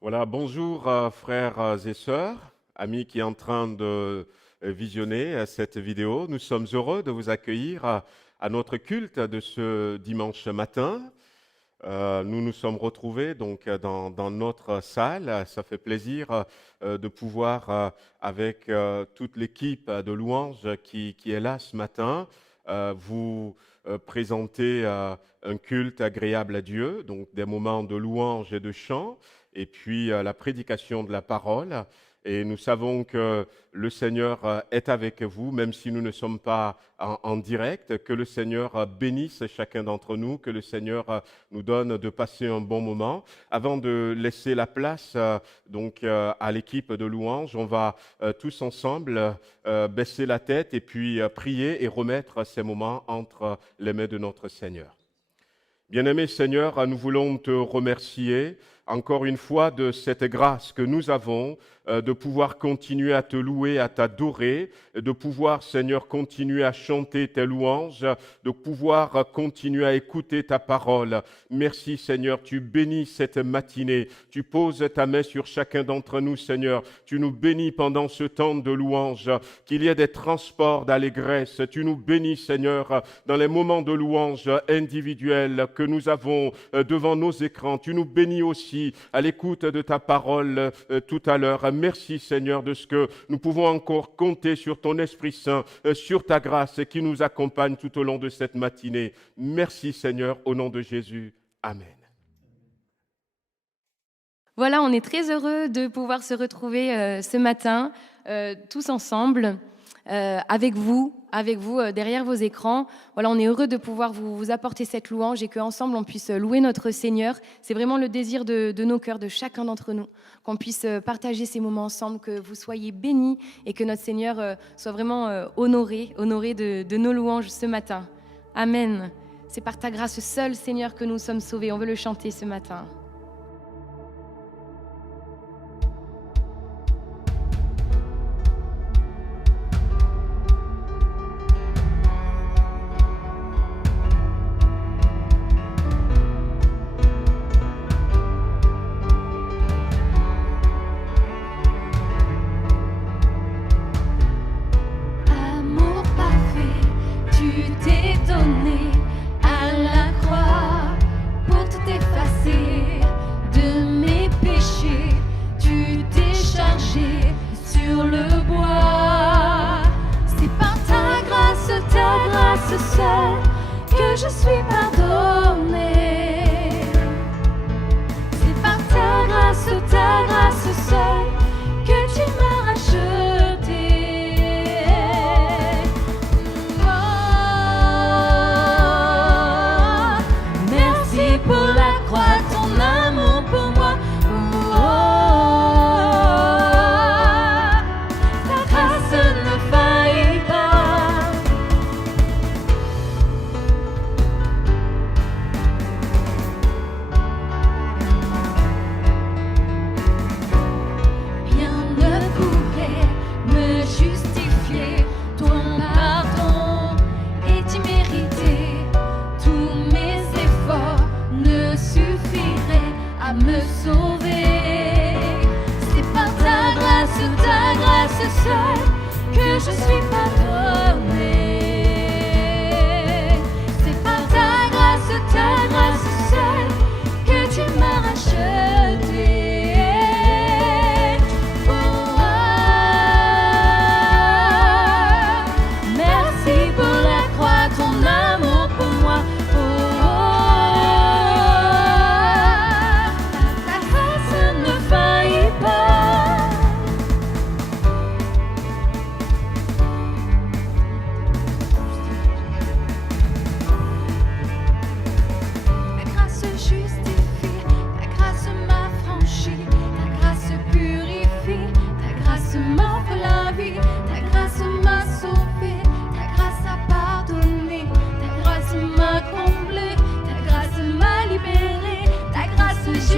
Voilà, bonjour frères et sœurs, amis qui est en train de visionner cette vidéo. Nous sommes heureux de vous accueillir à notre culte de ce dimanche matin. Nous nous sommes retrouvés donc dans notre salle. Ça fait plaisir de pouvoir, avec toute l'équipe de louanges qui est là ce matin, vous présenter un culte agréable à Dieu, donc des moments de louange et de chant, et puis la prédication de la parole. Et nous savons que le Seigneur est avec vous, même si nous ne sommes pas en direct, que le Seigneur bénisse chacun d'entre nous, que le Seigneur nous donne de passer un bon moment. Avant de laisser la place donc à l'équipe de louanges, on va tous ensemble baisser la tête et puis prier et remettre ces moments entre les mains de notre Seigneur. Bien-aimé Seigneur, nous voulons te remercier encore une fois de cette grâce que nous avons de pouvoir continuer à te louer, à t'adorer, de pouvoir, Seigneur, continuer à chanter tes louanges, de pouvoir continuer à écouter ta parole. Merci, Seigneur, tu bénis cette matinée, tu poses ta main sur chacun d'entre nous, Seigneur, tu nous bénis pendant ce temps de louange, qu'il y ait des transports d'allégresse, tu nous bénis, Seigneur, dans les moments de louange individuels que nous avons devant nos écrans, tu nous bénis aussi à l'écoute de ta parole tout à l'heure. Merci Seigneur de ce que nous pouvons encore compter sur ton Esprit Saint, sur ta grâce qui nous accompagne tout au long de cette matinée. Merci Seigneur, au nom de Jésus. Amen. Voilà, on est très heureux de pouvoir se retrouver ce matin, tous ensemble, avec vous derrière vos écrans. Voilà, on est heureux de pouvoir vous apporter cette louange et qu'ensemble on puisse louer notre Seigneur. C'est vraiment le désir de nos cœurs, de chacun d'entre nous, qu'on puisse partager ces moments ensemble, que vous soyez bénis et que notre Seigneur soit vraiment honoré de nos louanges ce matin. Amen. C'est par ta grâce seule, Seigneur, que nous sommes sauvés. On veut le chanter ce matin. Tu t'es donné à la croix pour tout effacer.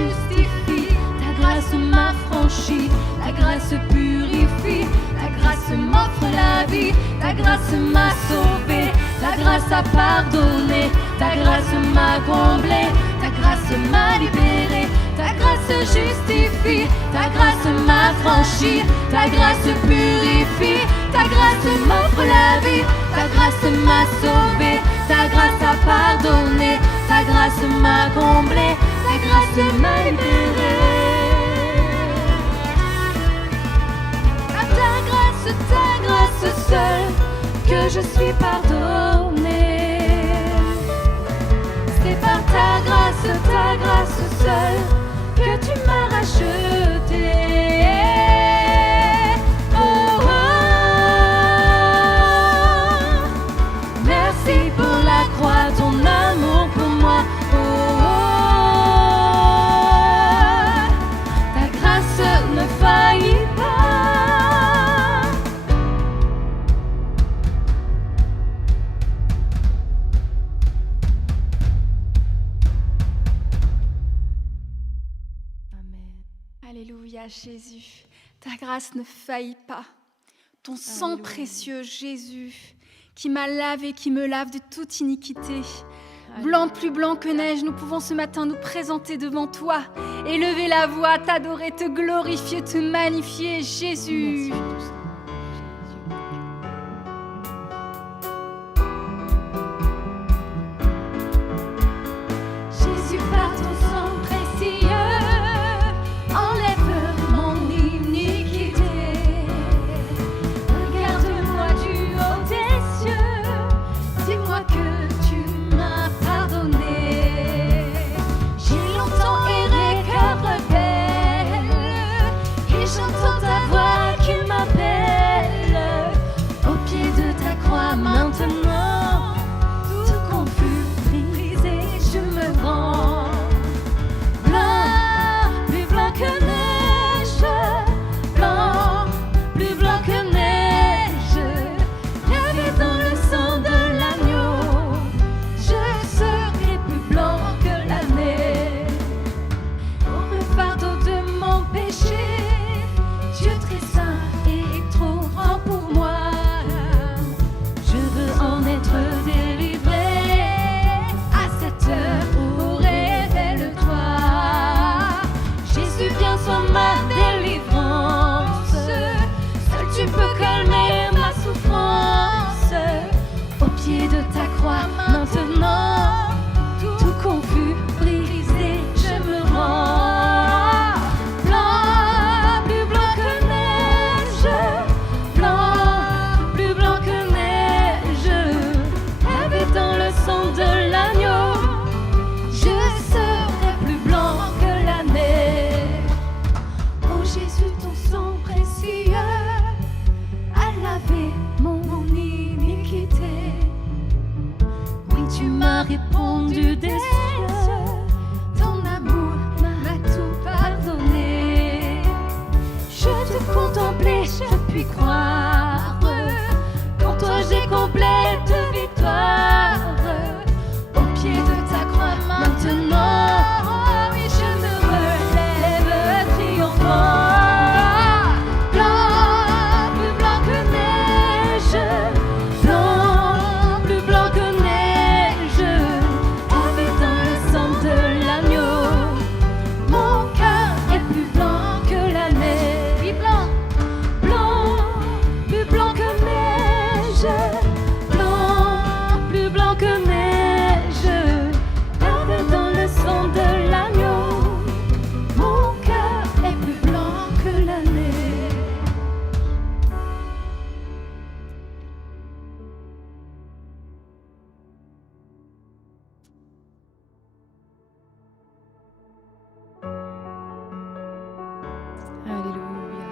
justifie, ta grâce m'affranchit, ta grâce purifie, ta grâce m'offre la vie, ta grâce m'a sauvé, ta grâce a pardonné, ta grâce m'a comblé, ta grâce m'a libéré, ta grâce justifie, ta grâce m'affranchit, ta grâce purifie, ta grâce m'offre la vie, ta grâce m'a sauvé, ta grâce a pardonné, ta grâce m'a comblé, ta grâce m'a libéré. À ta grâce seule, que je suis pardonné. C'est par ta grâce seule, que tu m'as racheté. Oh, oh. Merci pour la croix, ton amour pour moi. Oh, oh. Ta grâce ne faillit pas. Amen. Alléluia Jésus, ta grâce ne faillit pas. Ton sang Alléluia. précieux Jésus, qui m'a lavé, qui me lave de toute iniquité. Blanc, plus blanc que neige, nous pouvons ce matin nous présenter devant toi, élever la voix, t'adorer, te glorifier, te magnifier, Jésus. Jésus, par ton sang précieux, enlève mon iniquité. Regarde-moi du haut des cieux, dis-moi que tu m'as pardonné. J'ai longtemps erré, cœur rebelle, et j'entends ta voix qui m'appelle. Au pied de ta croix maintenant, tout confus, brisé, je me rends. Blanc, plus blanc que neige, blanc, plus blanc que neige, lavé dans le sang de l'agneau, je serai plus blanc que la neige. Pour le fardeau de mon péché, Dieu très saint et trop grand pour moi. Je veux en être délivré. À cette heure, oh, révèle-toi. Jésus, viens, sois ma délivrance. Seul tu peux calmer ma souffrance. Au pied de ta croix maintenant, tout confus, brisé, je me rends. Blanc, plus blanc que neige, blanc, plus blanc que neige, lavé dans le sang de l'agneau, je serai plus blanc que la neige. Oh Jésus, ton sang précieux a lavé mon iniquité. Oui, tu m'as répondu des cieux, ton amour m'a tout pardonné. Je te contemplais, je puis croire qu'en toi j'ai complète victoire. Au pied de ta croix maintenant, oh oui, je me relève triomphant. Blanc, plus blanc que neige, blanc, plus blanc que neige, lavé dans le sang de l'agneau. Mon cœur est plus blanc que la neige. Oui, blanc, blanc, plus blanc que neige, blanc, plus blanc que neige, lavé dans le sang de l'agneau. Mon cœur est plus blanc que la neige. Alléluia.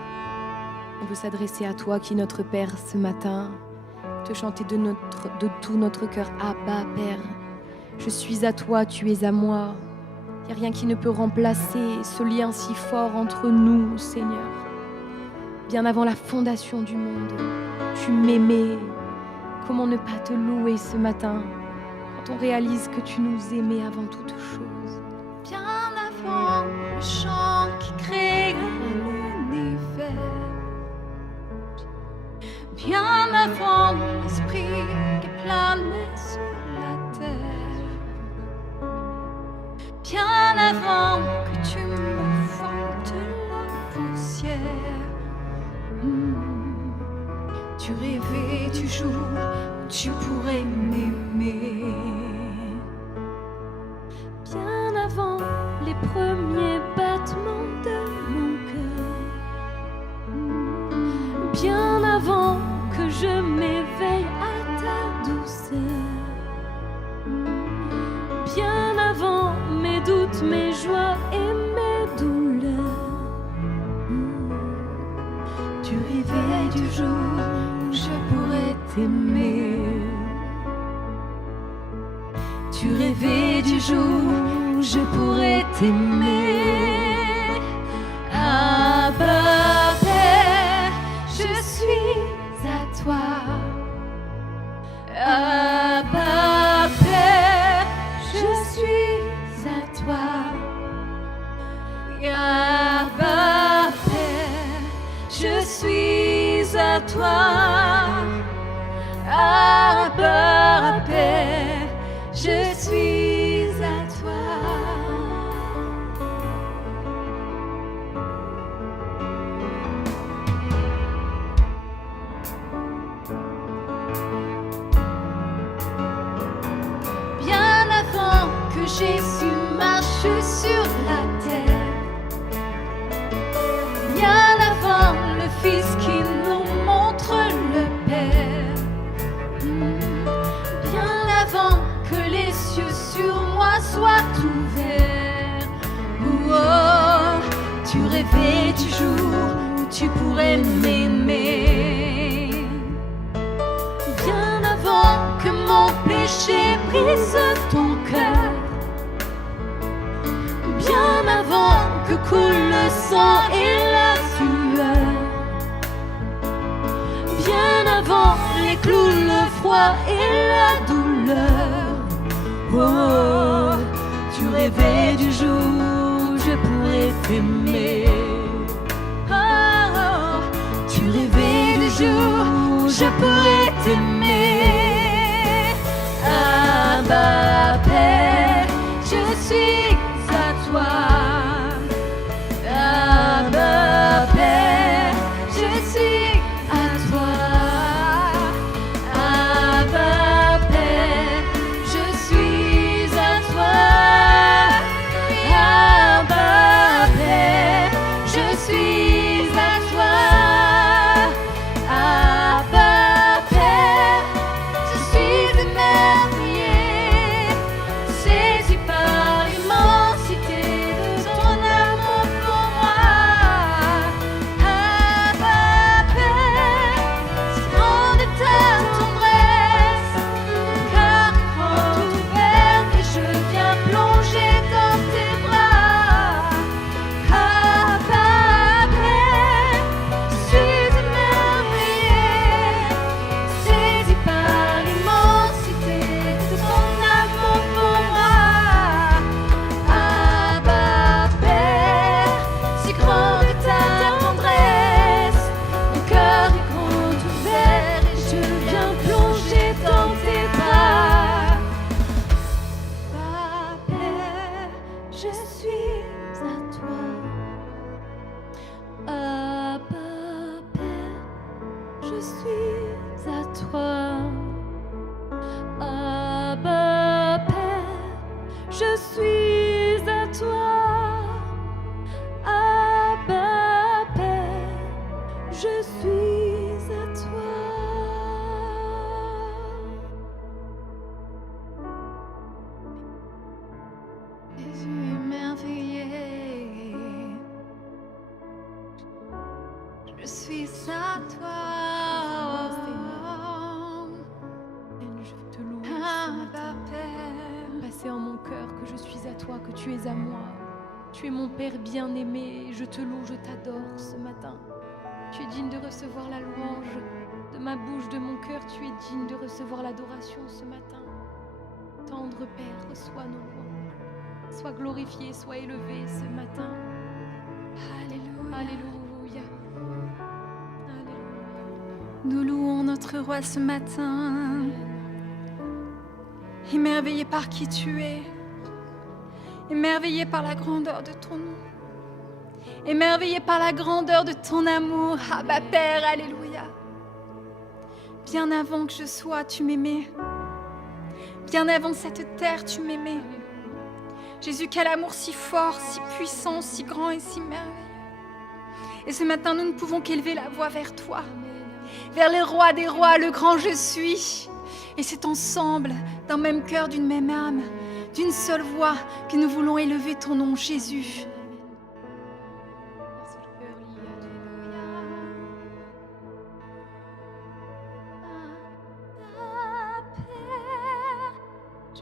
On veut s'adresser à toi qui est notre Père ce matin, te chanter de tout notre cœur. Abba, Père, je suis à toi, tu es à moi. Il n'y a rien qui ne peut remplacer ce lien si fort entre nous, Seigneur. Bien avant la fondation du monde, tu m'aimais. Comment ne pas te louer ce matin quand on réalise que tu nous aimais avant toute chose? Bien avant le chant qui crée l'univers, bien avant l'esprit qui planait sur la terre, bien avant que tu me formes de la poussière. Tu rêvais du jour où tu pourrais m'aimer, bien avant les premiers battements de mon cœur, bien avant que je m'éveille à ta douceur, bien avant mes doutes, mes joies et mes douleurs. Tu rêvais du jour où je pourrais t'aimer. Tu rêvais du jour où je pourrais t'aimer. Abba Père, je suis à toi. Abba Père, je suis à toi. Abba Père, je suis à toi. Abba Père, je suis à toi. Bien avant que Jésus marche sur la terre, bien avant le Fils qui nous montre le Père, bien avant que les cieux sur moi soient ouverts. Oh, tu rêvais du jour où tu pourrais m'aimer, bien avant que mon péché brise ton cœur, bien avant que coule le sang et la sueur, bien avant les clous, le froid et la douleur. Oh, tu rêvais du jour où je pourrais t'aimer. Oh, tu rêvais du jour où je pourrais t'aimer. Abba Père, je suis à toi. Abba Père, je suis à toi. Abba Père, je suis à toi. Abba Père, je suis à toi. Abba Père, je suis émerveillée, saisie par l'immensité de ton amour pour moi. Abba Père, si grande est ta tendresse, mon cœur est grand ouvert et je viens plonger dans tes bras. Abba Père, je suis émerveillée, saisie par l'immensité de ton amour pour moi. Abba Père, si grande est ta tendresse, mon cœur est grand ouvert et je viens plonger dans tes bras. Abba Père, je suis à toi. Abba Père, je suis à toi. Abba Père, je suis à toi. Abba Père, je suis à toi. Jésus émerveillé, je suis à toi. Je te loue ce Abba matin. Père, Passer en mon cœur que je suis à toi, que tu es à moi. Tu es mon Père bien-aimé. Je te loue, je t'adore ce matin. Tu es digne de recevoir la louange de ma bouche, de mon cœur. Tu es digne de recevoir l'adoration ce matin. Tendre Père, reçois nos louanges. Sois glorifié, sois élevé ce matin. Alléluia. Alléluia. Alléluia. Nous louons notre roi ce matin. Émerveillé par qui tu es. Émerveillé par la grandeur de ton nom. Émerveillé par la grandeur de ton amour. Abba Père, alléluia. Bien avant que je sois, tu m'aimais. Bien avant cette terre, tu m'aimais. Jésus, quel amour si fort, si puissant, si grand et si merveilleux. Et ce matin, nous ne pouvons qu'élever la voix vers toi, vers le roi des rois, le grand je suis. Et c'est ensemble, d'un même cœur, d'une même âme, d'une seule voix, que nous voulons élever ton nom, Jésus.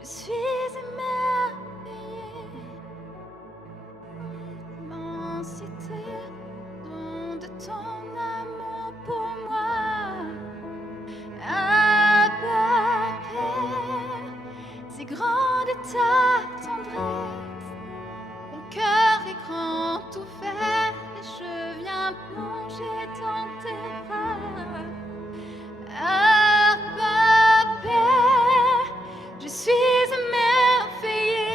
Je suis émerveillée, l'immensité de ton amour pour moi. Abba Père, si grande est ta tendresse, mon cœur est grand ouvert et je viens plonger dans tes bras. Abba Père, je suis émerveillée,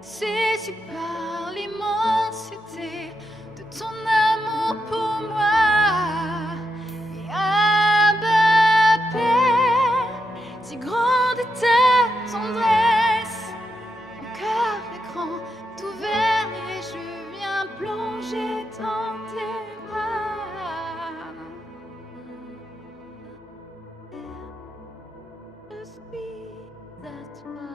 saisie par l'immensité de ton amour pour moi. Et Abba Père, si grande est ta tendresse, mon cœur est grand ouvert et je viens plonger dans tes bras. Je suis à toi,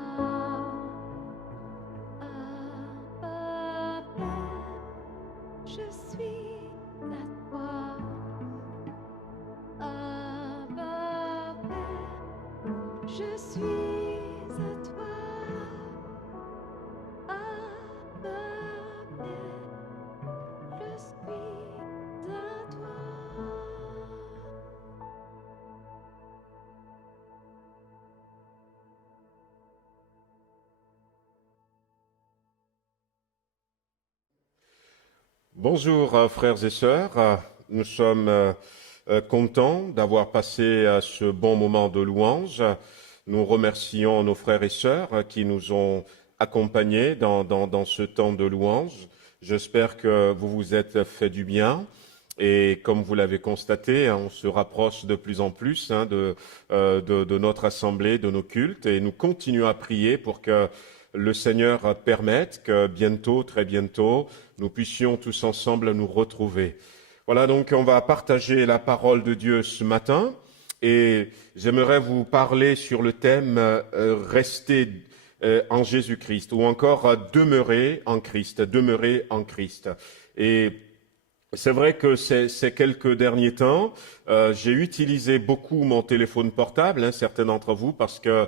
Abba Père. Je suis à toi, Abba Père. Je suis à toi, Abba Père. Je suis à toi. Bonjour frères et sœurs, nous sommes contents d'avoir passé ce bon moment de louange. Nous remercions nos frères et sœurs qui nous ont accompagnés dans ce temps de louange. J'espère que vous vous êtes fait du bien. Et comme vous l'avez constaté, on se rapproche de plus en plus de notre assemblée, de nos cultes, et nous continuons à prier pour que le Seigneur permette que bientôt, très bientôt, nous puissions tous ensemble nous retrouver. Voilà, donc on va partager la parole de Dieu ce matin, et j'aimerais vous parler sur le thème « Rester en Jésus-Christ » ou encore « Demeurer en Christ ». Demeurer en Christ. Et c'est vrai que ces quelques derniers temps, j'ai utilisé beaucoup mon téléphone portable, certains d'entre vous, parce que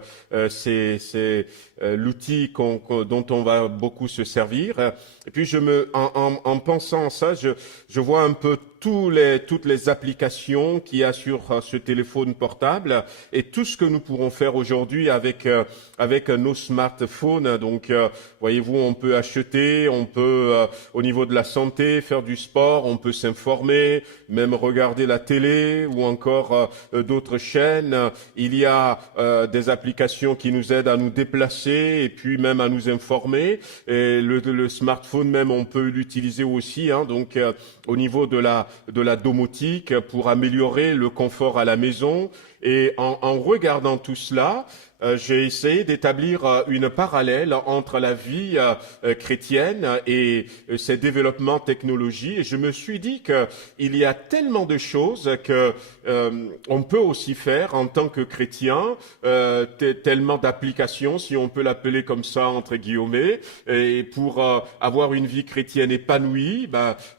c'est l'outil dont on va beaucoup se servir. Et puis en pensant à ça, je vois un peu toutes les applications qu'il y a sur ce téléphone portable et tout ce que nous pourrons faire aujourd'hui avec nos smartphones. Donc, voyez-vous, on peut acheter, on peut, au niveau de la santé, faire du sport, on peut s'informer, même regarder la télé ou encore d'autres chaînes. Il y a des applications qui nous aident à nous déplacer et puis même à nous informer. Et le smartphone même, on peut l'utiliser aussi, donc au niveau de la domotique pour améliorer le confort à la maison. Et en regardant tout cela, j'ai essayé d'établir une parallèle entre la vie chrétienne et ces développements technologiques. Et je me suis dit qu'il y a tellement de choses que on peut aussi faire en tant que chrétien, tellement d'applications, si on peut l'appeler comme ça entre guillemets, et pour avoir une vie chrétienne épanouie,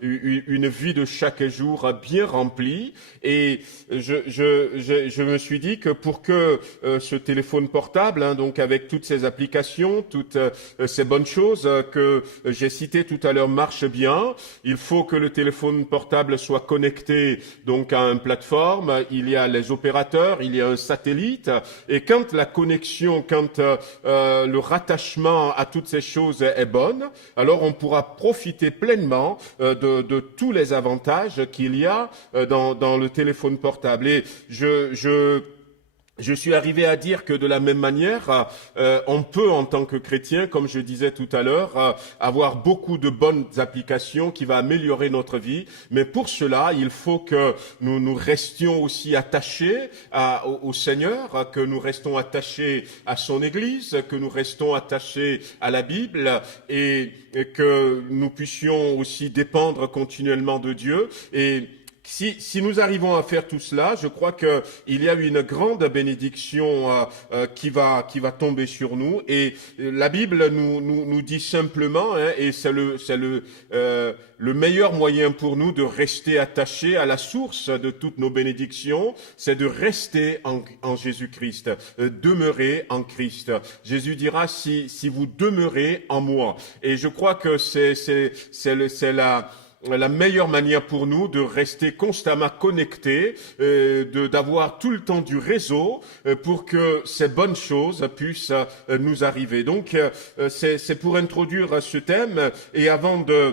une vie de chaque jour bien remplie. Et je me me suis dit que pour que ce téléphone portable, donc avec toutes ces applications, toutes ces bonnes choses que j'ai citées tout à l'heure marchent bien, il faut que le téléphone portable soit connecté donc à une plateforme. Il y a les opérateurs, il y a un satellite, et quand la connexion, quand le rattachement à toutes ces choses est bonne, alors on pourra profiter pleinement de tous les avantages qu'il y a dans le téléphone portable. Et je suis arrivé à dire que de la même manière, on peut en tant que chrétien, comme je disais tout à l'heure, avoir beaucoup de bonnes applications qui vont améliorer notre vie. Mais pour cela, il faut que nous restions aussi attachés au Seigneur, que nous restons attachés à son Église, que nous restons attachés à la Bible et que nous puissions aussi dépendre continuellement de Dieu. Et si nous arrivons à faire tout cela, je crois que il y a une grande bénédiction qui va tomber sur nous. Et la Bible nous dit simplement, et c'est le meilleur moyen pour nous de rester attachés à la source de toutes nos bénédictions, c'est de rester en Jésus-Christ, demeurer en Christ. Jésus dira si vous demeurez en moi. Et je crois que c'est la meilleure manière pour nous de rester constamment connectés, d'avoir tout le temps du réseau pour que ces bonnes choses puissent nous arriver. Donc, c'est pour introduire ce thème. Et avant de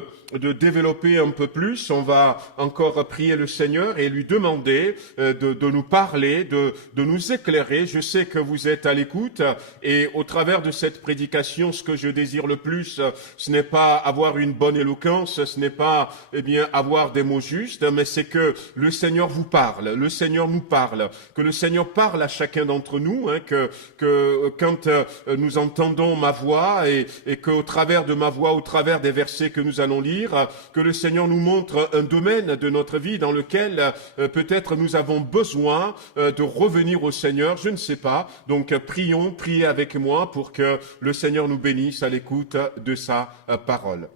développer un peu plus, on va encore prier le Seigneur et lui demander de nous parler, de nous éclairer. Je sais que vous êtes à l'écoute et au travers de cette prédication, ce que je désire le plus, ce n'est pas avoir une bonne éloquence, ce n'est pas avoir des mots justes, mais c'est que le Seigneur vous parle, le Seigneur nous parle, que le Seigneur parle à chacun d'entre nous, que quand nous entendons ma voix et qu'au travers de ma voix, au travers des versets que nous allons lire, que le Seigneur nous montre un domaine de notre vie dans lequel peut-être nous avons besoin de revenir au Seigneur, je ne sais pas. Donc priez avec moi pour que le Seigneur nous bénisse à l'écoute de sa parole.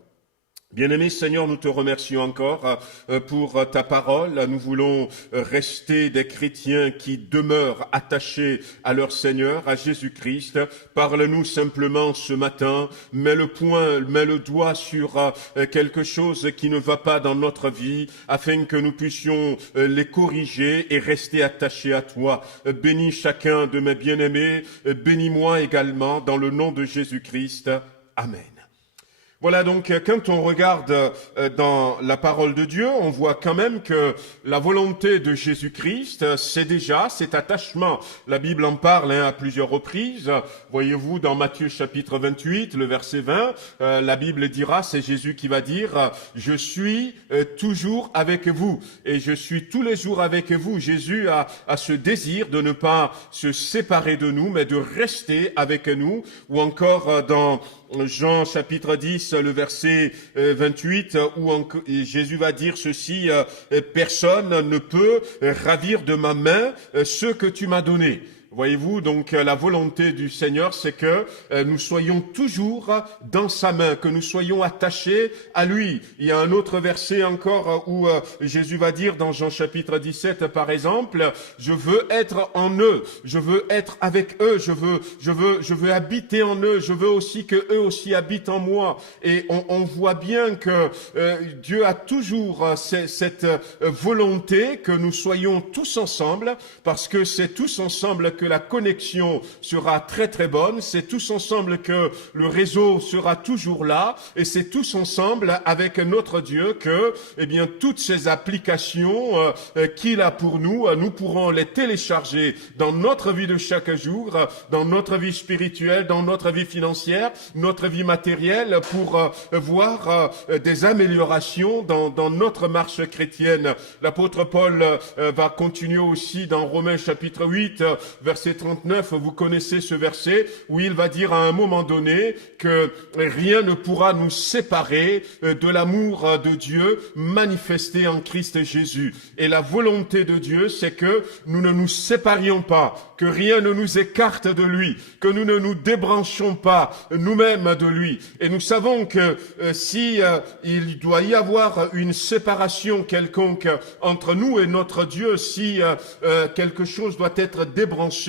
Bien-aimé Seigneur, nous te remercions encore pour ta parole. Nous voulons rester des chrétiens qui demeurent attachés à leur Seigneur, à Jésus-Christ. Parle-nous simplement ce matin. Mets le doigt sur quelque chose qui ne va pas dans notre vie, afin que nous puissions les corriger et rester attachés à toi. Bénis chacun de mes bien-aimés. Bénis-moi également dans le nom de Jésus-Christ. Amen. Voilà, donc quand on regarde dans la parole de Dieu, on voit quand même que la volonté de Jésus-Christ, c'est déjà cet attachement. La Bible en parle à plusieurs reprises. Voyez-vous, dans Matthieu chapitre 28, le verset 20, la Bible dira, c'est Jésus qui va dire « Je suis toujours avec vous et je suis tous les jours avec vous ». Jésus a ce désir de ne pas se séparer de nous, mais de rester avec nous. Ou encore dans Jean chapitre 10, le verset 28, où Jésus va dire ceci, personne ne peut ravir de ma main ce que tu m'as donné. Voyez-vous, donc la volonté du Seigneur, c'est que nous soyons toujours dans sa main, que nous soyons attachés à lui. Il y a un autre verset encore où Jésus va dire dans Jean chapitre 17 par exemple, je veux être en eux, je veux être avec eux, je veux habiter en eux, je veux aussi que eux aussi habitent en moi. Et on voit bien que Dieu a toujours cette volonté que nous soyons tous ensemble, parce que c'est tous ensemble que la connexion sera très très bonne, c'est tous ensemble que le réseau sera toujours là, et c'est tous ensemble avec notre Dieu que, toutes ces applications qu'il a pour nous, nous pourrons les télécharger dans notre vie de chaque jour, dans notre vie spirituelle, dans notre vie financière, notre vie matérielle, pour voir des améliorations dans notre marche chrétienne. L'apôtre Paul va continuer aussi dans Romains chapitre 8, verset verset 39, vous connaissez ce verset où il va dire à un moment donné que rien ne pourra nous séparer de l'amour de Dieu manifesté en Christ Jésus. Et la volonté de Dieu, c'est que nous ne nous séparions pas, que rien ne nous écarte de lui, que nous ne nous débranchions pas nous-mêmes de lui. Et nous savons que si il doit y avoir une séparation quelconque entre nous et notre Dieu, si quelque chose doit être débranché,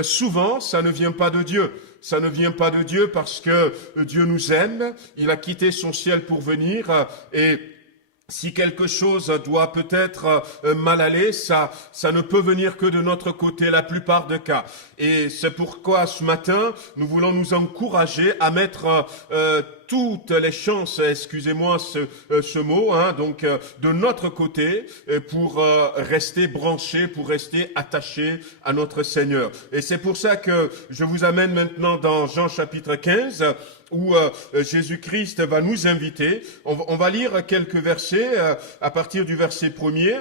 souvent ça ne vient pas de Dieu. Ça ne vient pas de Dieu parce que Dieu nous aime, il a quitté son ciel pour venir et si quelque chose doit peut-être mal aller, ça ne peut venir que de notre côté la plupart des cas. Et c'est pourquoi ce matin, nous voulons nous encourager à mettre toutes les chances, excusez-moi ce mot, donc de notre côté pour rester branchés, pour rester attachés à notre Seigneur. Et c'est pour ça que je vous amène maintenant dans Jean chapitre 15, où Jésus-Christ va nous inviter. On va lire quelques versets. À partir du verset 1er,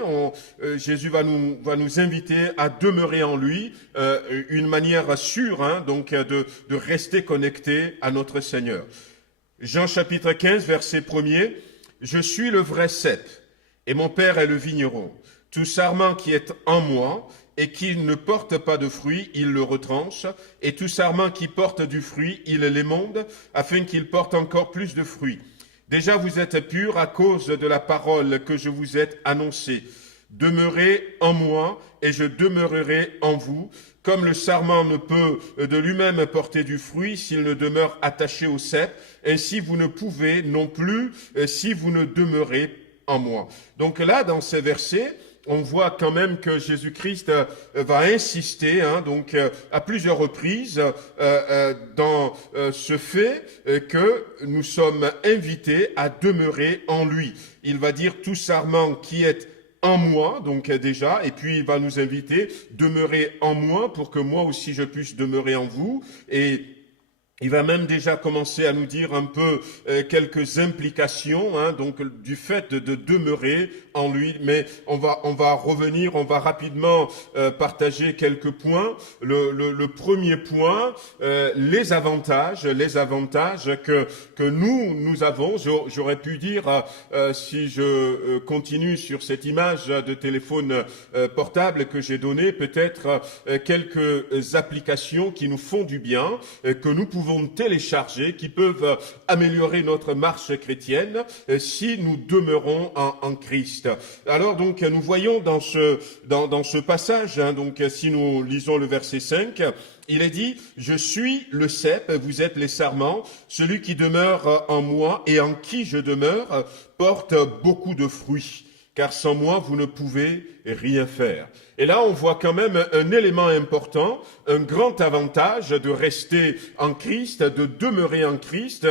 Jésus va nous inviter à demeurer en lui, une manière sûre, donc de rester connecté à notre Seigneur. Jean chapitre 15, verset 1er. Je suis le vrai cep, et mon Père est le vigneron. Tout sarment qui est en moi et qui ne porte pas de fruit, il le retranche, et tout sarment qui porte du fruit, il l'émonde, afin qu'il porte encore plus de fruits. Déjà vous êtes purs à cause de la parole que je vous ai annoncée. Demeurez en moi, et je demeurerai en vous. Comme le sarment ne peut de lui-même porter du fruit s'il ne demeure attaché au cep, ainsi vous ne pouvez non plus si vous ne demeurez en moi. Donc là, dans ces versets, on voit quand même que Jésus-Christ va insister, donc à plusieurs reprises, dans ce fait que nous sommes invités à demeurer en lui. Il va dire tout sarment qui est en moi, donc déjà, et puis il va nous inviter, demeurer en moi pour que moi aussi je puisse demeurer en vous. Et il va même déjà commencer à nous dire un peu quelques implications, donc du fait de demeurer en lui. Mais on va revenir, on va rapidement partager quelques points. Le premier point, les avantages que nous avons. J'aurais pu dire, si je continue sur cette image de téléphone portable que j'ai donnée, peut-être quelques applications qui nous font du bien, que nous pouvons télécharger, qui peuvent améliorer notre marche chrétienne si nous demeurons en Christ. Alors donc nous voyons dans ce passage, donc si nous lisons le verset 5, il est dit « Je suis le cep, vous êtes les sarments, celui qui demeure en moi et en qui je demeure porte beaucoup de fruits, car sans moi vous ne pouvez rien faire. » Et là, on voit quand même un élément important, un grand avantage de rester en Christ, de demeurer en Christ,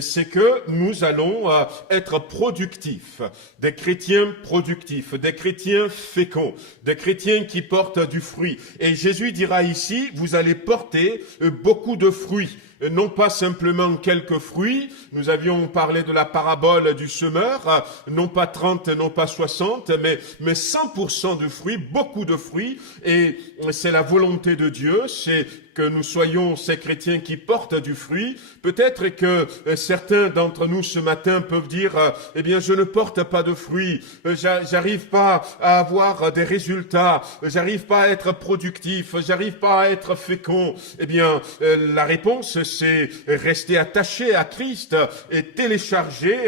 c'est que nous allons être productifs, des chrétiens productifs, des chrétiens féconds, des chrétiens qui portent du fruit. Et Jésus dira ici, vous allez porter beaucoup de fruits. Non pas simplement quelques fruits, nous avions parlé de la parabole du semeur, non pas 30, non pas 60, mais 100% de fruits, beaucoup de fruits, et c'est la volonté de Dieu, c'est que nous soyons ces chrétiens qui portent du fruit. Peut-être que certains d'entre nous ce matin peuvent dire eh bien je ne porte pas de fruits, j'arrive pas à avoir des résultats, j'arrive pas à être productif, j'arrive pas à être fécond. Eh bien la réponse c'est rester attaché à Christ et télécharger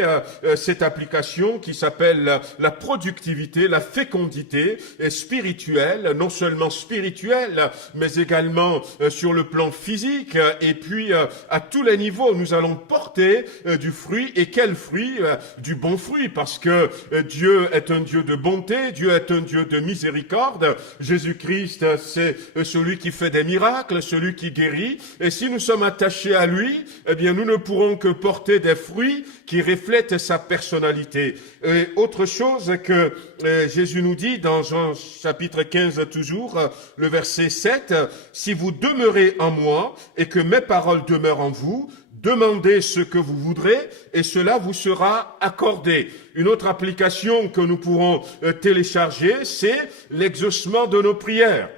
cette application qui s'appelle la productivité, la fécondité spirituelle, non seulement spirituelle mais également sur le plan physique, et puis à tous les niveaux, nous allons porter du fruit. Et quel fruit? Du bon fruit, parce que Dieu est un Dieu de bonté, Dieu est un Dieu de miséricorde. Jésus-Christ, c'est celui qui fait des miracles, celui qui guérit. Et si nous sommes attachés à lui, eh bien, nous ne pourrons que porter des fruits qui reflètent sa personnalité. Et autre chose que Jésus nous dit dans Jean chapitre 15 toujours, le verset 7, si vous demeurez en moi et que mes paroles demeurent en vous, demandez ce que vous voudrez et cela vous sera accordé. Une autre application que nous pourrons télécharger, c'est l'exaucement de nos prières.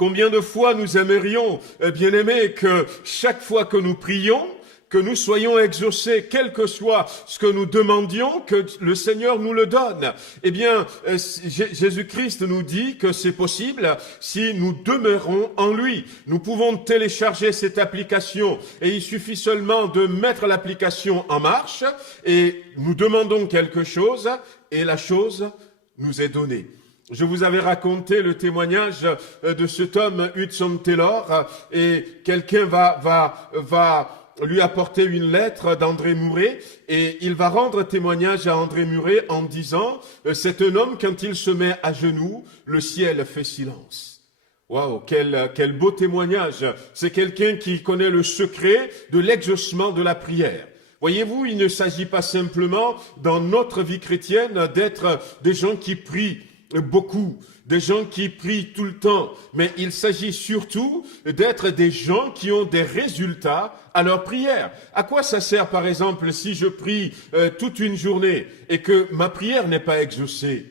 Combien de fois nous aimerions, bien-aimés, que chaque fois que nous prions, que nous soyons exaucés, quel que soit ce que nous demandions, que le Seigneur nous le donne. Eh bien, Jésus-Christ nous dit que c'est possible si nous demeurons en lui. Nous pouvons télécharger cette application et il suffit seulement de mettre l'application en marche et nous demandons quelque chose et la chose nous est donnée. Je vous avais raconté le témoignage de cet homme, Hudson Taylor, et quelqu'un va lui apporter une lettre d'André Mouret et il va rendre témoignage à André Mouret en disant « C'est un homme, quand il se met à genoux, le ciel fait silence ». Waouh, quel beau témoignage. C'est quelqu'un qui connaît le secret de l'exaucement de la prière. Voyez-vous, il ne s'agit pas simplement dans notre vie chrétienne d'être des gens qui prient beaucoup, des gens qui prient tout le temps, mais il s'agit surtout d'être des gens qui ont des résultats à leur prière. À quoi ça sert, par exemple, si je prie toute une journée et que ma prière n'est pas exaucée?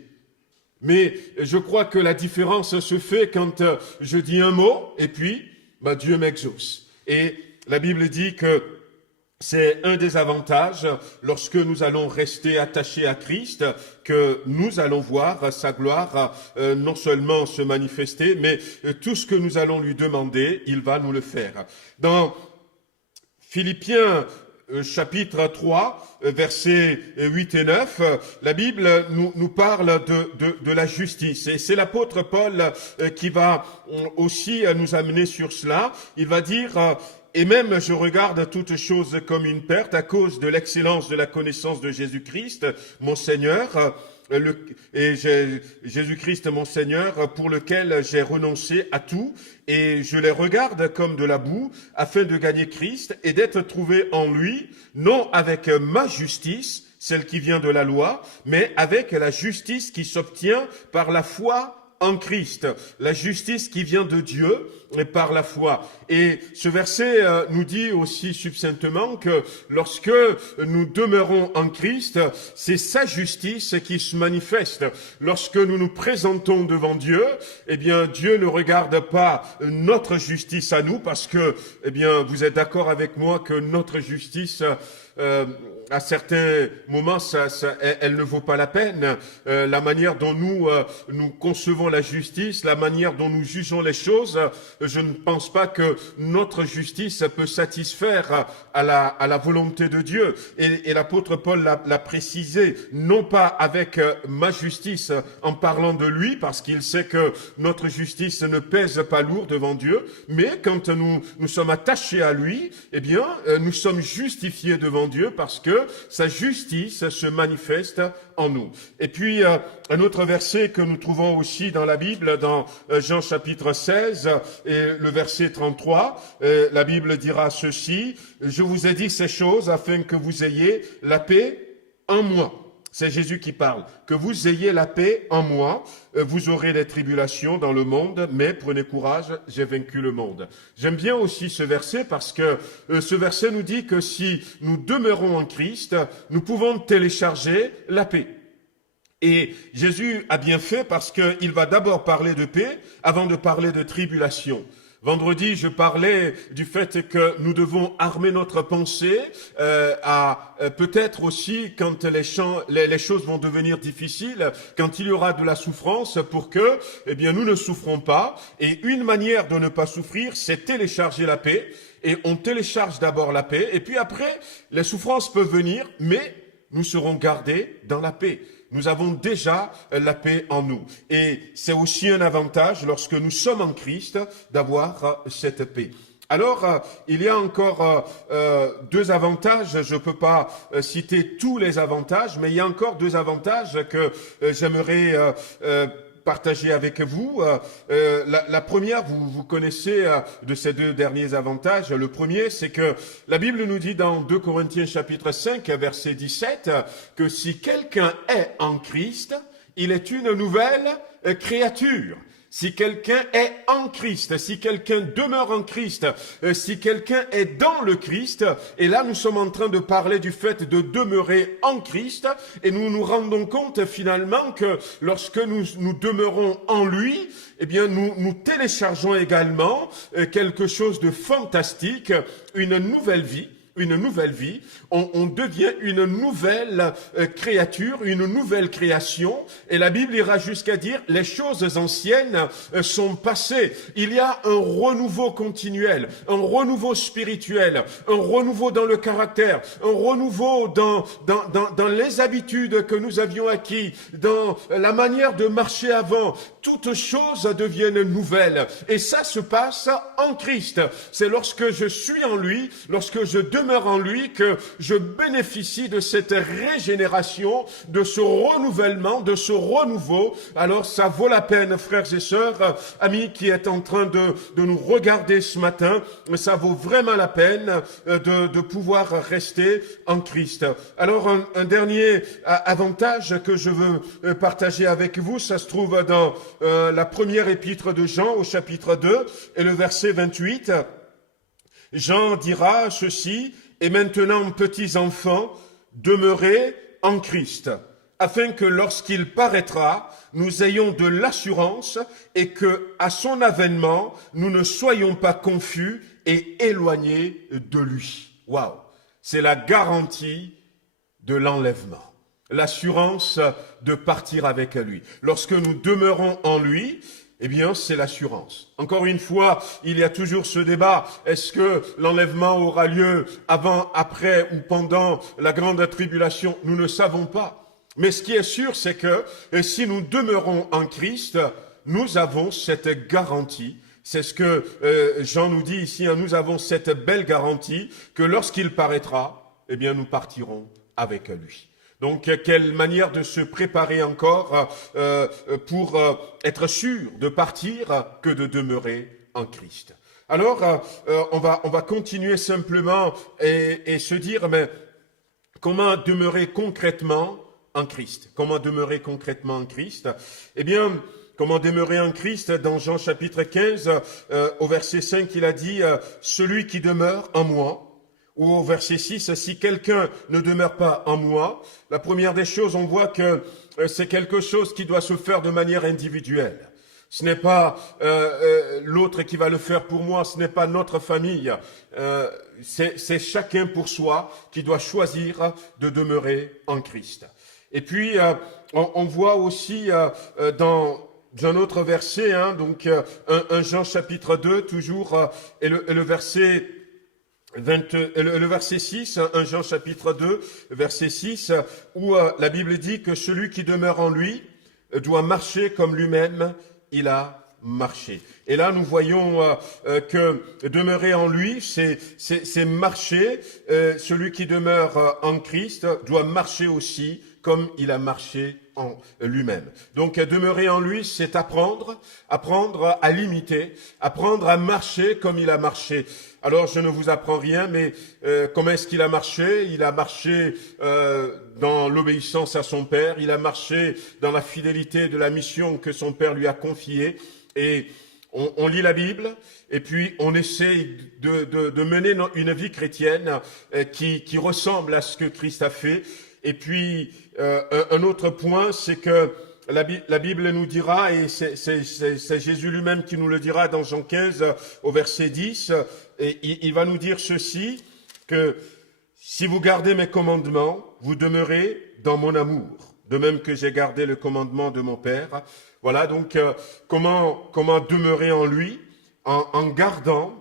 Mais je crois que la différence se fait quand je dis un mot et puis Dieu m'exauce. Et la Bible dit que c'est un des avantages lorsque nous allons rester attachés à Christ, que nous allons voir sa gloire non seulement se manifester, mais tout ce que nous allons lui demander, il va nous le faire. Dans Philippiens chapitre 3, versets 8 et 9, la Bible nous parle de la justice. Et c'est l'apôtre Paul qui va aussi nous amener sur cela. Il va dire... Et même je regarde toutes choses comme une perte à cause de l'excellence de la connaissance de Jésus-Christ, mon Seigneur, Jésus-Christ, mon Seigneur, pour lequel j'ai renoncé à tout, et je les regarde comme de la boue, afin de gagner Christ et d'être trouvé en lui, non avec ma justice, celle qui vient de la loi, mais avec la justice qui s'obtient par la foi en Christ, la justice qui vient de Dieu par la foi. Et ce verset nous dit aussi succinctement que lorsque nous demeurons en Christ, c'est sa justice qui se manifeste. Lorsque nous nous présentons devant Dieu, eh bien Dieu ne regarde pas notre justice à nous, parce que, eh bien, vous êtes d'accord avec moi que notre justice à certains moments, elle ne vaut pas la peine. La manière dont nous concevons la justice, la manière dont nous jugeons les choses, je ne pense pas que notre justice peut satisfaire à la volonté de Dieu. Et l'apôtre Paul l'a précisé, non pas avec ma justice en parlant de lui, parce qu'il sait que notre justice ne pèse pas lourd devant Dieu, mais quand nous sommes attachés à lui, eh bien, nous sommes justifiés devant Dieu parce que sa justice se manifeste en nous. Et puis, un autre verset que nous trouvons aussi dans la Bible, dans Jean chapitre 16 et le verset 33, la Bible dira ceci: « Je vous ai dit ces choses afin que vous ayez la paix en moi. » C'est Jésus qui parle. Que vous ayez la paix en moi, vous aurez des tribulations dans le monde, mais prenez courage, j'ai vaincu le monde. J'aime bien aussi ce verset parce que ce verset nous dit que si nous demeurons en Christ, nous pouvons télécharger la paix. Et Jésus a bien fait parce qu'il va d'abord parler de paix avant de parler de tribulation. Vendredi, je parlais du fait que nous devons armer notre pensée à peut-être aussi quand les choses vont devenir difficiles, quand il y aura de la souffrance, pour que, eh bien, nous ne souffrons pas. Et une manière de ne pas souffrir, c'est télécharger la paix. Et on télécharge d'abord la paix, et puis après, les souffrances peuvent venir, mais nous serons gardés dans la paix. Nous avons déjà la paix en nous. Et c'est aussi un avantage, lorsque nous sommes en Christ, d'avoir cette paix. Alors, il y a encore deux avantages. Je ne peux pas citer tous les avantages, mais il y a encore deux avantages que j'aimerais partager avec vous. La première, vous connaissez de ces deux derniers avantages. Le premier, c'est que la Bible nous dit dans 2 Corinthiens chapitre 5, verset 17, que si quelqu'un est en Christ, il est une nouvelle créature. si quelqu'un est en Christ, si quelqu'un demeure en Christ, si quelqu'un est dans le Christ, et là nous sommes en train de parler du fait de demeurer en Christ, et nous nous rendons compte finalement que lorsque nous demeurons en lui, eh bien nous téléchargeons également quelque chose de fantastique, une nouvelle vie. On devient une nouvelle créature, une nouvelle création. Et la Bible ira jusqu'à dire, les choses anciennes sont passées. Il y a un renouveau continuel, un renouveau spirituel, un renouveau dans le caractère, un renouveau dans les habitudes que nous avions acquis, dans la manière de marcher avant. Toutes choses deviennent nouvelles. Et ça se passe en Christ. C'est lorsque je suis en lui, lorsque je demeure en lui, que je bénéficie de cette régénération, de ce renouvellement, de ce renouveau. Alors ça vaut la peine, frères et sœurs, amis qui êtes en train de nous regarder ce matin, ça vaut vraiment la peine de pouvoir rester en Christ. Alors un dernier avantage que je veux partager avec vous, ça se trouve dans la première épître de Jean au chapitre 2 et le verset 28. Jean dira ceci, « Et maintenant, petits enfants, demeurez en Christ, afin que lorsqu'il paraîtra, nous ayons de l'assurance et que, à son avènement, nous ne soyons pas confus et éloignés de lui. » Waouh! C'est la garantie de l'enlèvement. L'assurance de partir avec lui. Lorsque nous demeurons en lui, eh bien, c'est l'assurance. Encore une fois, il y a toujours ce débat. Est-ce que l'enlèvement aura lieu avant, après ou pendant la grande tribulation? Nous ne savons pas. Mais ce qui est sûr, c'est que si nous demeurons en Christ, nous avons cette garantie. C'est ce que Jean nous dit ici. Nous avons cette belle garantie que lorsqu'il paraîtra, eh bien, nous partirons avec lui. Donc, quelle manière de se préparer encore pour être sûr de partir que de demeurer en Christ. Alors, on va continuer simplement et se dire, mais comment demeurer concrètement en Christ? Comment demeurer concrètement en Christ? Eh bien, comment demeurer en Christ? Dans Jean chapitre 15, au verset 5, il a dit, « Celui qui demeure en moi », ou au verset 6, « Si quelqu'un ne demeure pas en moi », la première des choses, on voit que c'est quelque chose qui doit se faire de manière individuelle. Ce n'est pas l'autre qui va le faire pour moi, ce n'est pas notre famille. C'est chacun pour soi qui doit choisir de demeurer en Christ. Et puis, on voit aussi dans un autre verset, donc 1 Jean chapitre 2, toujours, et le verset... le verset 6, 1 Jean chapitre 2, verset 6, où la Bible dit que celui qui demeure en lui doit marcher comme lui-même il a marché. Et là, nous voyons que demeurer en lui, c'est marcher. Celui qui demeure en Christ doit marcher aussi comme il a marché en lui-même. Donc, demeurer en lui, c'est apprendre à l'imiter, apprendre à marcher comme il a marché. Alors, je ne vous apprends rien, mais comment est-ce qu'il a marché? Il a marché dans l'obéissance à son Père, il a marché dans la fidélité de la mission que son Père lui a confiée. Et on lit la Bible, et puis on essaie de mener une vie chrétienne qui ressemble à ce que Christ a fait. Et puis, un autre point, c'est que la Bible nous dira, et c'est Jésus lui-même qui nous le dira dans Jean 15 au verset 10, et il va nous dire ceci, que si vous gardez mes commandements, vous demeurez dans mon amour, de même que j'ai gardé le commandement de mon Père. Voilà, donc comment demeurer en lui en gardant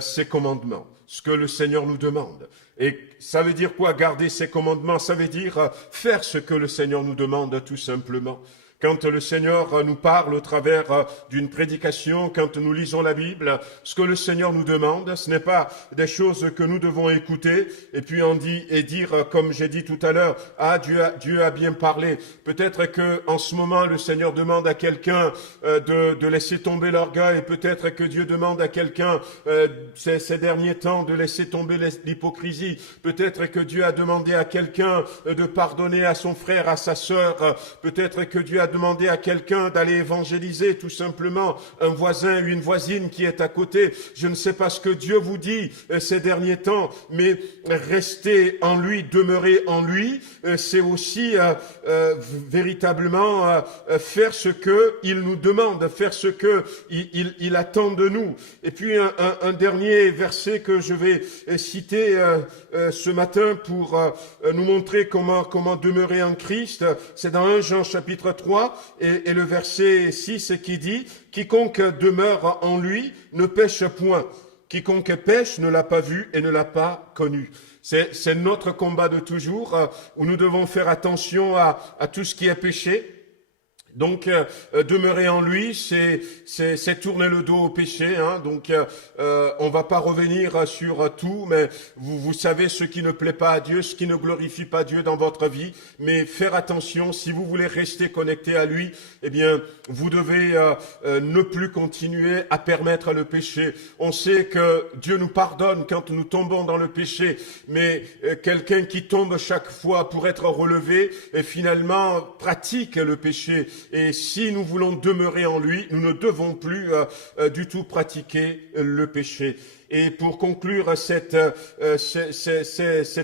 ses commandements, ce que le Seigneur nous demande. Et ça veut dire quoi, garder ses commandements? Ça veut dire faire ce que le Seigneur nous demande, tout simplement. Quand le Seigneur nous parle au travers d'une prédication, quand nous lisons la Bible, ce que le Seigneur nous demande, ce n'est pas des choses que nous devons écouter et puis on dit et dire, comme j'ai dit tout à l'heure, ah, Dieu a bien parlé. Peut-être que en ce moment, le Seigneur demande à quelqu'un de laisser tomber l'orgueil, peut-être que Dieu demande à quelqu'un ces derniers temps de laisser tomber l'hypocrisie. Peut-être que Dieu a demandé à quelqu'un de pardonner à son frère, à sa sœur. Peut-être que Dieu a demandé à quelqu'un d'aller évangéliser tout simplement un voisin, une voisine qui est à côté. Je ne sais pas ce que Dieu vous dit ces derniers temps, mais rester en lui, demeurer en lui, c'est aussi véritablement faire ce que il nous demande, faire ce que il attend de nous. Et puis un dernier verset que je vais citer ce matin pour nous montrer comment demeurer en Christ, c'est dans 1 Jean chapitre 3 et le verset 6 qui dit « Quiconque demeure en lui ne pêche point. Quiconque pêche ne l'a pas vu et ne l'a pas connu. » C'est notre combat de toujours où nous devons faire attention à tout ce qui est péché. Donc, demeurer en lui, c'est tourner le dos au péché. Hein. Donc, on va pas revenir sur tout, mais vous savez ce qui ne plaît pas à Dieu, ce qui ne glorifie pas Dieu dans votre vie. Mais faire attention, si vous voulez rester connecté à lui, eh bien, vous devez ne plus continuer à permettre le péché. On sait que Dieu nous pardonne quand nous tombons dans le péché, mais quelqu'un qui tombe chaque fois pour être relevé, et finalement pratique le péché. Et si nous voulons demeurer en lui, nous ne devons plus du tout pratiquer le péché. Et pour conclure cette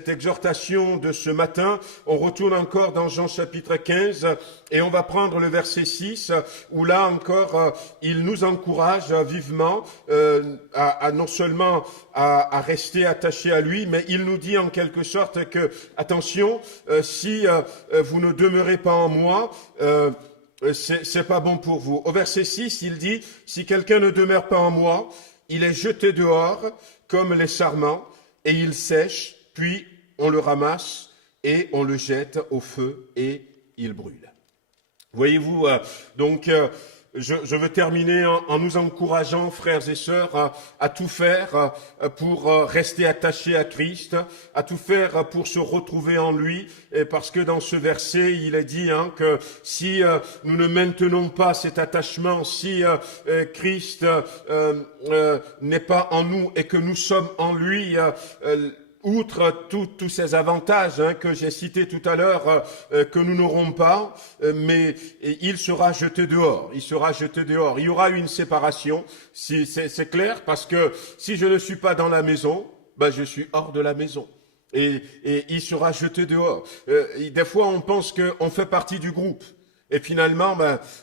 exhortation de ce matin, on retourne encore dans Jean chapitre 15 et on va prendre le verset 6 où là encore il nous encourage vivement à non seulement à rester attaché à lui, mais il nous dit en quelque sorte que attention, si vous ne demeurez pas en moi, c'est pas bon pour vous. Au verset 6, il dit, si quelqu'un ne demeure pas en moi, il est jeté dehors comme les sarments et il sèche, puis on le ramasse et on le jette au feu et il brûle. Voyez-vous, donc je veux terminer en nous encourageant, frères et sœurs, à tout faire pour rester attachés à Christ, à tout faire pour se retrouver en lui, parce que dans ce verset, il est dit que si nous ne maintenons pas cet attachement, si Christ n'est pas en nous et que nous sommes en lui, outre tous ces avantages que j'ai cités tout à l'heure, que nous n'aurons pas, mais il sera jeté dehors. Il sera jeté dehors. Il y aura une séparation, c'est clair, parce que si je ne suis pas dans la maison, je suis hors de la maison. Et il sera jeté dehors. Des fois, on pense qu'on fait partie du groupe. Et finalement,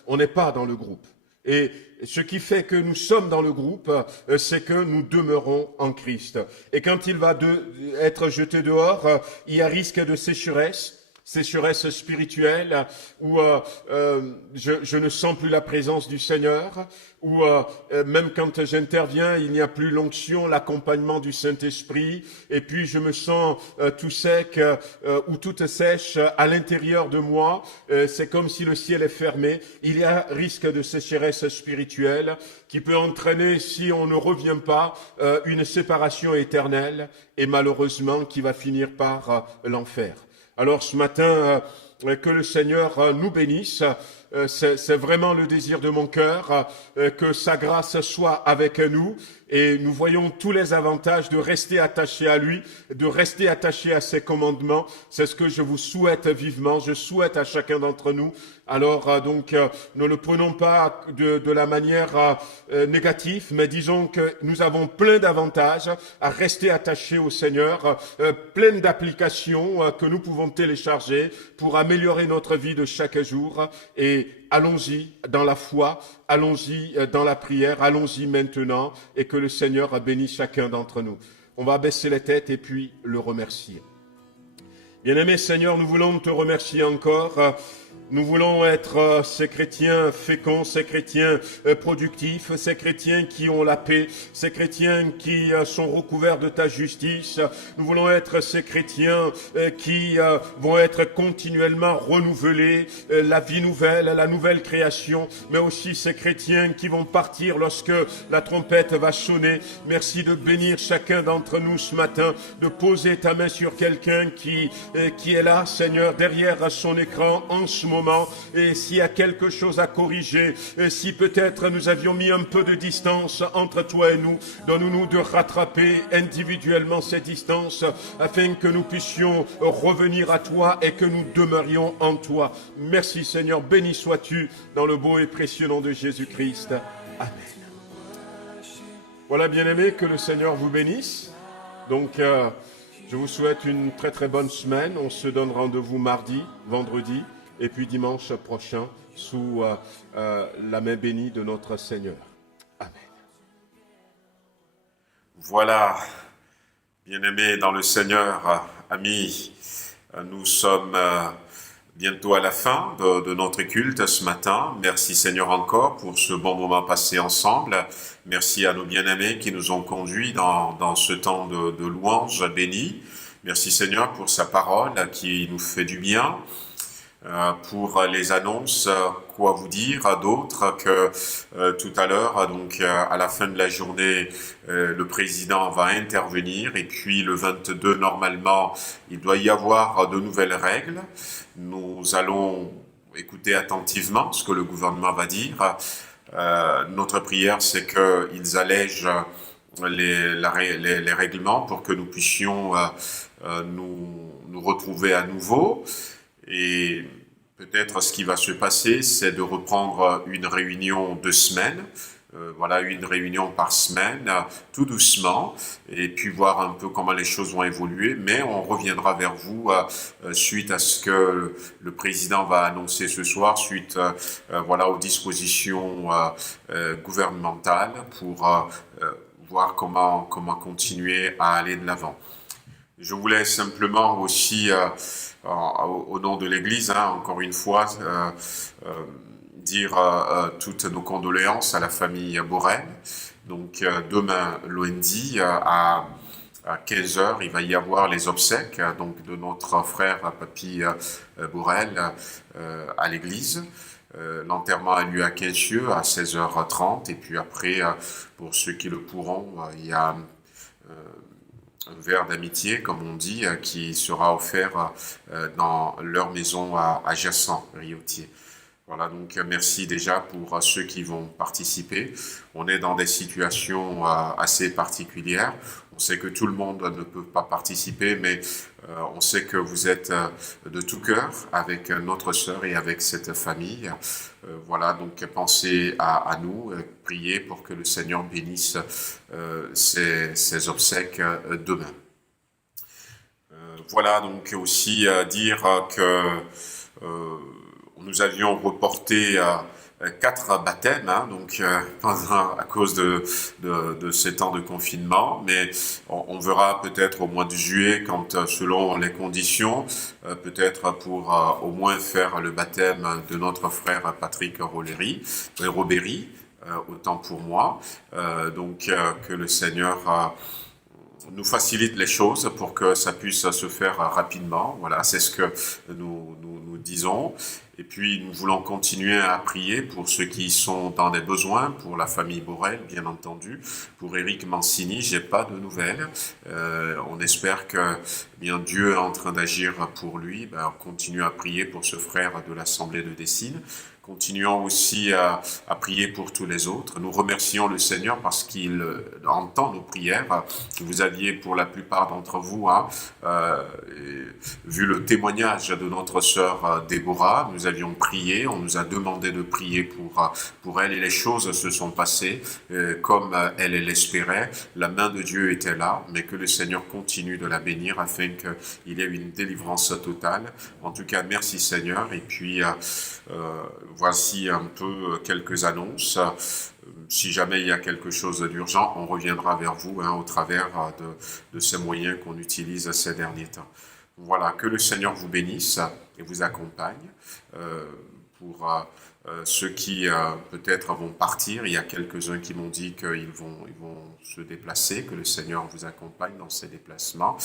on n'est pas dans le groupe. Et ce qui fait que nous sommes dans le groupe, c'est que nous demeurons en Christ. Et quand il va être jeté dehors, il y a risque de sécheresse spirituelle, où je ne sens plus la présence du Seigneur, où même quand j'interviens, il n'y a plus l'onction, l'accompagnement du Saint-Esprit, et puis je me sens tout sec ou toute sèche à l'intérieur de moi. C'est comme si le ciel est fermé. Il y a risque de sécheresse spirituelle qui peut entraîner, si on ne revient pas, une séparation éternelle et malheureusement qui va finir par l'enfer. Alors ce matin, que le Seigneur nous bénisse. C'est vraiment le désir de mon cœur, que sa grâce soit avec nous et nous voyons tous les avantages de rester attachés à lui, de rester attachés à ses commandements. C'est ce que je vous souhaite vivement, je souhaite à chacun d'entre nous. Alors donc, ne le prenons pas de la manière négative, mais disons que nous avons plein d'avantages à rester attachés au Seigneur, plein d'applications que nous pouvons télécharger pour améliorer notre vie de chaque jour. Et allons-y dans la foi, allons-y dans la prière, allons-y maintenant, et que le Seigneur bénisse chacun d'entre nous. On va baisser les têtes et puis le remercier. Bien-aimé Seigneur, nous voulons te remercier encore. Nous voulons être ces chrétiens féconds, ces chrétiens productifs, ces chrétiens qui ont la paix, ces chrétiens qui sont recouverts de ta justice. Nous voulons être ces chrétiens qui vont être continuellement renouvelés, la vie nouvelle, la nouvelle création, mais aussi ces chrétiens qui vont partir lorsque la trompette va sonner. Merci de bénir chacun d'entre nous ce matin, de poser ta main sur quelqu'un qui est là, Seigneur, derrière son écran en ce moment. moment, et s'il y a quelque chose à corriger, et si peut-être nous avions mis un peu de distance entre toi et nous, donne-nous de rattraper individuellement ces distances, afin que nous puissions revenir à toi et que nous demeurions en toi. Merci Seigneur, béni sois-tu dans le beau et précieux nom de Jésus-Christ. Amen. Voilà, bien-aimés, que le Seigneur vous bénisse. Donc, je vous souhaite une très très bonne semaine. On se donne rendez-vous mardi, vendredi et puis dimanche prochain sous la main bénie de notre Seigneur. Amen. Voilà, bien-aimés dans le Seigneur, amis, nous sommes bientôt à la fin de notre culte ce matin. Merci Seigneur encore pour ce bon moment passé ensemble. Merci à nos bien-aimés qui nous ont conduits dans ce temps de louange béni. Merci Seigneur pour sa parole qui nous fait du bien. Pour les annonces, quoi vous dire d'autre que tout à l'heure, donc à la fin de la journée, le président va intervenir et puis le 22, normalement, il doit y avoir de nouvelles règles. Nous allons écouter attentivement ce que le gouvernement va dire. Notre prière, c'est qu'ils allègent les règlements pour que nous puissions nous retrouver à nouveau. Et peut-être ce qui va se passer, c'est de reprendre une réunion de semaine, voilà, une réunion par semaine, tout doucement, et puis voir un peu comment les choses vont évoluer. Mais on reviendra vers vous suite à ce que le président va annoncer ce soir, suite voilà, aux dispositions gouvernementales pour voir comment continuer à aller de l'avant. Je voulais simplement aussi, au nom de l'Église, encore une fois, dire toutes nos condoléances à la famille Borel. Donc demain, lundi, à 15h, il va y avoir les obsèques donc, de notre frère Papy Borel à l'Église. L'enterrement a lieu à Quinsieux à 16h30 et puis après, pour ceux qui le pourront, il y a un verre d'amitié, comme on dit, qui sera offert dans leur maison à Jassan, Riotier. Voilà, donc merci déjà pour ceux qui vont participer. On est dans des situations assez particulières. On sait que tout le monde ne peut pas participer, mais on sait que vous êtes de tout cœur avec notre sœur et avec cette famille. Voilà, donc pensez à nous, priez pour que le Seigneur bénisse ces obsèques demain. Voilà, donc aussi dire que nous avions reporté 4 baptêmes, donc à cause de ces temps de confinement, mais on verra peut-être au mois de juillet, quand selon les conditions, peut-être pour au moins faire le baptême de notre frère Patrick Robéry, autant pour moi, donc que le Seigneur nous facilite les choses pour que ça puisse se faire rapidement. Voilà, c'est ce que nous disons. Et puis, nous voulons continuer à prier pour ceux qui sont dans des besoins, pour la famille Borel, bien entendu. Pour Éric Mancini, j'ai pas de nouvelles. On espère que bien Dieu est en train d'agir pour lui. On continue à prier pour ce frère de l'Assemblée de Dessines. Continuons aussi à prier pour tous les autres. Nous remercions le Seigneur parce qu'il entend nos prières. Vous aviez pour la plupart d'entre vous vu le témoignage de notre sœur Déborah. Nous avions prié, on nous a demandé de prier pour elle et les choses se sont passées comme elle l'espérait. La main de Dieu était là, mais que le Seigneur continue de la bénir afin qu'il y ait une délivrance totale. En tout cas, merci Seigneur. Et puis, voici un peu quelques annonces. Si jamais il y a quelque chose d'urgent, on reviendra vers vous au travers de ces moyens qu'on utilise ces derniers temps. Voilà, que le Seigneur vous bénisse et vous accompagne. Pour ceux qui peut-être vont partir, il y a quelques-uns qui m'ont dit qu'ils vont se déplacer, que le Seigneur vous accompagne dans ces déplacements.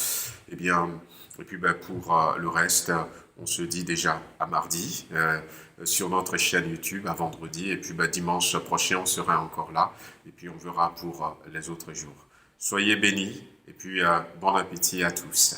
Et puis pour le reste, on se dit déjà à mardi sur notre chaîne YouTube, à vendredi, et puis dimanche prochain, on sera encore là, et puis on verra pour les autres jours. Soyez bénis, et puis bon appétit à tous.